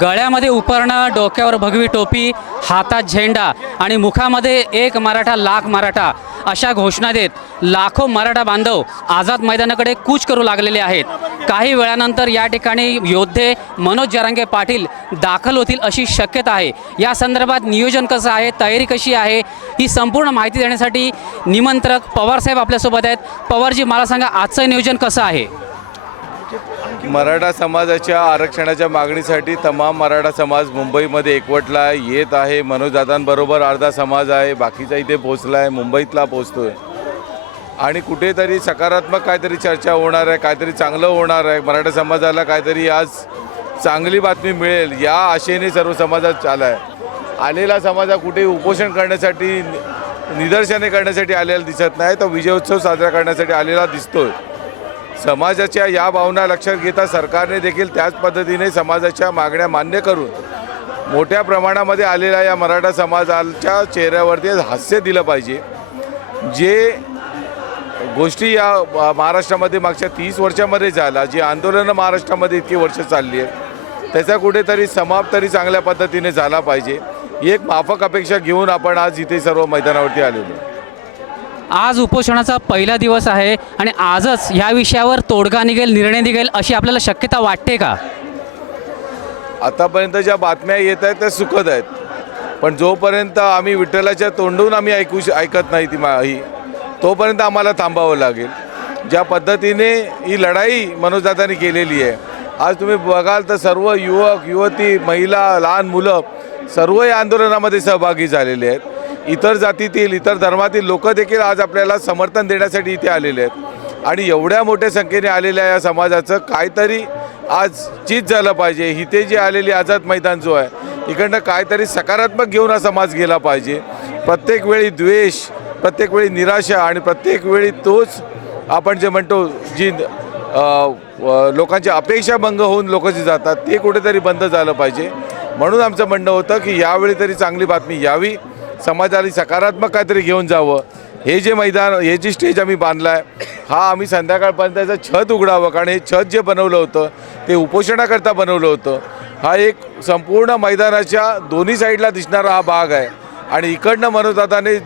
गळ्यामध्ये उपरणं डोक्यावर भगवी टोपी हातात झेंडा आणि मुखामध्ये एक मराठा लाख मराठा अशा घोषणा देत लाखो मराठा बांधव आझाद मैदानाकडे कूच करू लागलेले आहेत. काही वेळानंतर या ठिकाणी योद्धे मनोज जरांगे पाटील दाखल होतील अशी शक्यता आहे. या संदर्भात नियोजन कसं आहे तयारी कशी आहे ही संपूर्ण माहिती देण्यासाठी निमंत्रक पवारसाहेब आपल्यासोबत आहेत. पवारजी मला सांगा आजचं नियोजन कसं आहे? मराठा समाजाच्या आरक्षणाच्या मागणीसाठी तमाम मराठा समाज मुंबईमध्ये एकवटला आहे येत आहे. मनोजदादांबरोबर अर्धा समाज आहे. बाकीचा इथे पोचला आहे. मुंबईतला पोचतो आहे आणि कुठेतरी सकारात्मक काहीतरी चर्चा होणार आहे. काहीतरी चांगलं होणार आहे. मराठा समाजाला काहीतरी आज चांगली बातमी मिळेल. या आशेने सर्व समाजात आला आहे. आलेला समाज हा कुठेही उपोषण करण्यासाठी निदर्शने करण्यासाठी आलेला दिसत नाही. तर विजयोत्सव साजरा करण्यासाठी आलेला दिसतोय. समाजाच्या या भावना लक्षात घेता सरकारने देखील त्याच पद्धतीने समाजाच्या मागण्या मान्य करून मोठ्या प्रमाणामध्ये आलेल्या या मराठा समाजाच्या चेहऱ्यावरती हास्य दिलं पाहिजे जे गोष्टी या महाराष्ट्रामध्ये मागच्या तीस वर्षामध्ये झाला जी आंदोलनं महाराष्ट्रामध्ये इतकी वर्ष चालली आहे त्याचा कुठेतरी समाप्त तरी चांगल्या पद्धतीने झाला पाहिजे ही एक माफक अपेक्षा घेऊन आपण आज इथे सर्व मैदानावरती आलेलो आहे. आज उपोषणाचा पहिला दिवस आहे आणि आजच ह्या विषयावर तोडगा निघेल निर्णय निघेल अशी आपल्याला शक्यता वाटते का? आतापर्यंत ज्या बातम्या येत आहेत त्या सुखद आहेत. पण जोपर्यंत आम्ही विठ्ठलाच्या तोंडून आम्ही ऐकू श ऐकत नाही ती मा ही तोपर्यंत आम्हाला थांबावं लागेल. ज्या पद्धतीने ही लढाई मनोजदादांनी केलेली आहे आज तुम्ही बघाल तर सर्व युवक युवती महिला लहान मुलं सर्व या आंदोलनामध्ये सहभागी झालेले आहेत. इतर जातीतील इतर धर्मातील लोक देखील आज आपल्याला समर्थन देण्यासाठी इथे आलेले आहेत. आणि एवढ्या मोठ्या संख्येने आलेल्या या समाजाचं काहीतरी आज चीज झालं पाहिजे. इथे जी आलेली आझाद मैदान जो आहे इकडनं काहीतरी सकारात्मक घेऊन हा समाज गेला पाहिजे. प्रत्येक वेळी द्वेष प्रत्येक वेळी निराशा आणि प्रत्येक वेळी तोच आपण जे म्हणतो जी लोकांची अपेक्षा भंग होऊन लोक जे जातात ते कुठेतरी बंद झालं पाहिजे. म्हणून आमचं म्हणणं होतं की यावेळी तरी चांगली बातमी यावी. समाजाला सकारात्मक काहीतरी घेऊन जावं. हे जे मैदान हे जी स्टेज आम्ही बांधला आहे हा आम्ही संध्याकाळपर्यंत त्याचं छत उघडावं. कारण हे छत जे बनवलं होतं ते उपोषणाकरता बनवलं होतं. हा एक संपूर्ण मैदानाच्या दोन्ही साईडला दिसणारा हा भाग आहे. आणि इकडनं मनोदाताने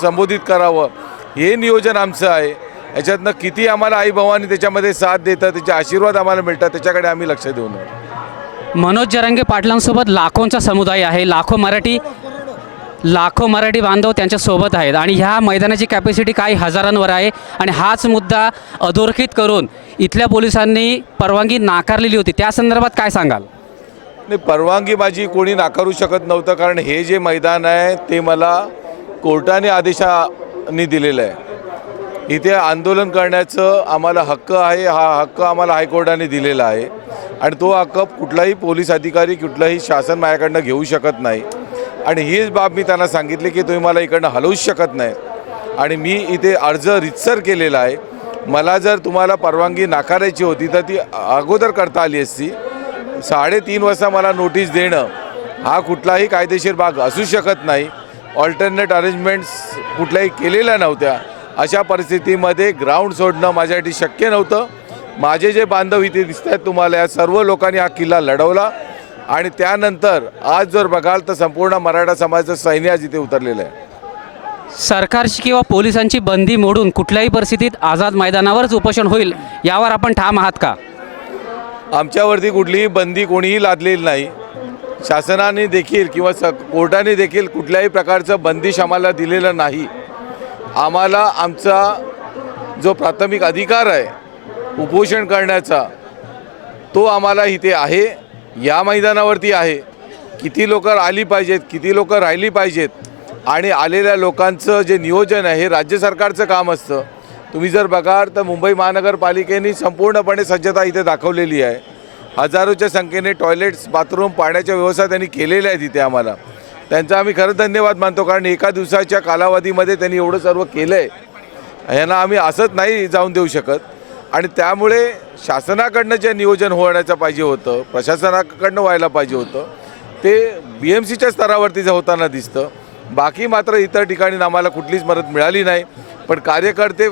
संबोधित करावं. हे नियोजन आमचं आहे. याच्यातनं किती आम्हाला आई भवानी त्याच्यामध्ये साथ देतं त्याचे आशीर्वाद आम्हाला मिळतात त्याच्याकडे आम्ही लक्ष देऊन मनोज जरांगे पाटलांसोबत लाखोंचा समुदाय आहे. लाखो मराठी लाखो मराठी बांधव त्यांच्यासोबत आहेत. आणि ह्या मैदानाची कॅपॅसिटी काही हजारांवर आहे. आणि हाच मुद्दा अधोरेखित करून इथल्या पोलिसांनी परवानगी नाकारलेली होती. त्या संदर्भात काय सांगाल? नाही परवानगी माझी कोणी नाकारू शकत नव्हतं. कारण हे जे मैदान आहे ते मला कोर्टाने आदेशाने दिलेलं आहे. इथे आंदोलन करण्याचं आम्हाला हक्क आहे. हा हक्क आम्हाला हायकोर्टाने दिलेला आहे. आणि तो हक्क कुठलाही पोलीस अधिकारी कुठलाही शासन माझ्याकडनं घेऊ शकत नाही. आणि हीच बाब मी त्यांना सांगितली की तुम्ही मला इकडनं हलवूच शकत नाही. आणि मी इथे अर्ज रितसर केलेला आहे. मला जर तुम्हाला परवानगी नाकारायची होती तर ती अगोदर करता आली असती. साडेतीन वाजता मला नोटीस देणं हा कुठलाही कायदेशीर भाग असू शकत नाही. ऑल्टरनेट अरेंजमेंट्स कुठल्याही केलेल्या नव्हत्या. अशा परिस्थितीमध्ये ग्राउंड सोडणं माझ्यासाठी शक्य नव्हतं. माझे जे बांधव इथे दिसत आहेत तुम्हाला या सर्व लोकांनी हा किल्ला लढवला. आणि त्यानंतर आज जर बघाल तर संपूर्ण मराठा समाजाचं सैन्य आज इथे उतरलेलं आहे. सरकारची किंवा पोलिसांची बंदी मोडून कुठल्याही परिस्थितीत आझाद मैदानावरच उपोषण होईल यावर आपण ठाम आहात का? आमच्यावरती कुठलीही बंदी कोणीही लादलेली नाही. शासनाने देखील किंवा स कोर्टाने देखील कुठल्याही प्रकारचं बंदिश आम्हाला दिलेलं नाही. आम्हाला आमचा जो प्राथमिक अधिकार आहे उपोषण करण्याचा तो आम्हाला इथे आहे. या मैदानावरती आहे. किती लोक आली पाहिजेत किती लोक राहिली पाहिजेत आणि आलेल्या लोकांचं जे नियोजन आहे हे राज्य सरकारचं काम असतं. तुम्ही जर बघाल तर मुंबई महानगरपालिकेने संपूर्णपणे सज्जता इथे दाखवलेली आहे. हजारोच्या संख्येने टॉयलेट्स बाथरूम पाण्याच्या व्यवस्था त्यांनी केलेल्या आहेत इथे आम्हाला. त्यांचा आम्ही खरं धन्यवाद मानतो कारण एका दिवसाच्या कालावधीमध्ये त्यांनी एवढं सर्व केलं आहे यांना आम्ही असंच नाही जाऊन देऊ शकत. आणि त्यामुळे शासनाकडनं जे नियोजन होण्याचं पाहिजे होतं प्रशासनाकडनं व्हायला पाहिजे होतं ते बी एम सीच्या स्तरावरती जे होताना दिसतं. बाकी मात्र इतर ठिकाणी आम्हाला कुठलीच मदत मिळाली नाही. पण कार्यकर्ते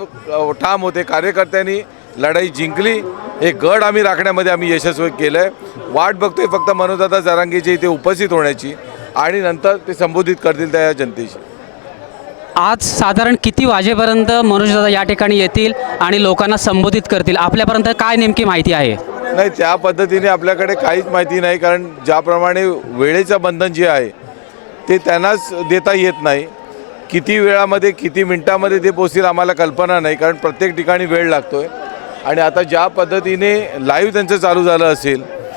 ठाम होते. कार्यकर्त्यांनी लढाई जिंकली. हे गड आम्ही राखण्यामध्ये आम्ही यशस्वी केलं आहे वाट बघतोय फक्त मनोजदादा जरांगेचे इथे उपस्थित होण्याची आणि नंतर ते संबोधित करतील त्या जनतेशी. आज साधारण किती वाजेपर्यंत मनोजदादा या ठिकाणी येतील आणि लोकांना संबोधित करतील? आपल्यापर्यंत काय नेमकी माहिती आहे? नाही त्या पद्धतीने आपल्याकडे काहीच माहिती नाही कारण ज्याप्रमाणे वेळेचं बंधन जे आहे ते त्यांनाच देता येत नाही. किती वेळामध्ये किती मिनटामध्ये ते पोचतील आम्हाला कल्पना नाही कारण प्रत्येक ठिकाणी वेळ लागतो आहे आणि आता ज्या पद्धतीने लाईव्ह त्यांचं चालू झालं असेल